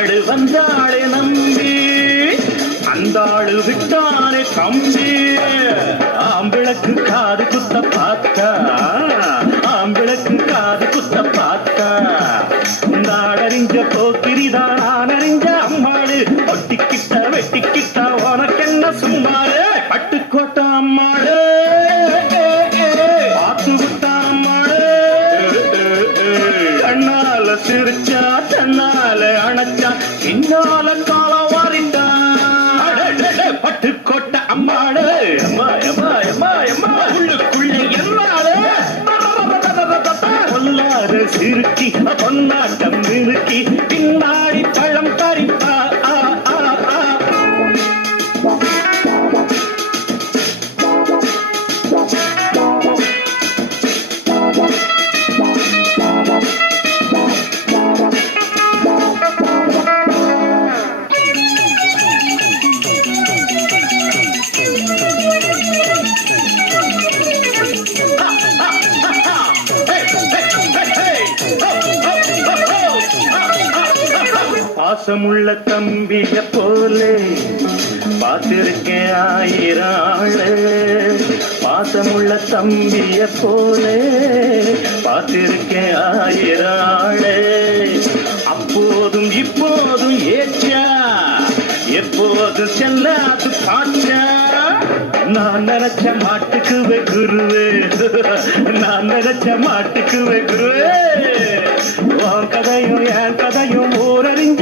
ஆடு வந்தாளே நம்பி அந்த ஆளு விட்டானே கம்பி ஆம்பிளக்கு காது குத்த பார்த்தா ஆம்பிளக்கு காது குத்த பார்த்தா நாடறிஞ்ச போக்கிரிதான் நான் அறிஞ்ச அம்மாடு ஒட்டிக்கிட்ட வெட்டிக்கிட்ட உனக்கென்ன சும்மாடு பட்டுக்கோட்டை அம்மாடு பார்த்து விட்டான் அம்மாடு கண்ணால சிரிச்சா தன்னால அணைச்சா பின்னால காலம் வாரிட்டான் பட்டுக்கோட்டை அம்மாடு உள்ளுக்குள்ள என்னாடு பொல்லாத சிறுக்கி பொன்னாட்டம் நிறுக்கி பின்னாடி பழம் பறிப்பா பாசமுள்ள தம்பிய போலே பார்த்திருக்கேன் ஆயிரம் ஆளு பாசமுள்ள தம்பிய போலே பார்த்திருக்கேன் ஆயிரம் ஆளு அப்போதும் இப்போதும் ஏச்சா எப்போது செல்லாது காச்சா நான் நினைச்ச மாட்டுக்குவே குருவே நான் நினைச்ச மாட்டுக்குவே குருவே உன் கதையும் என் கதையும் ஊரறிஞ்ச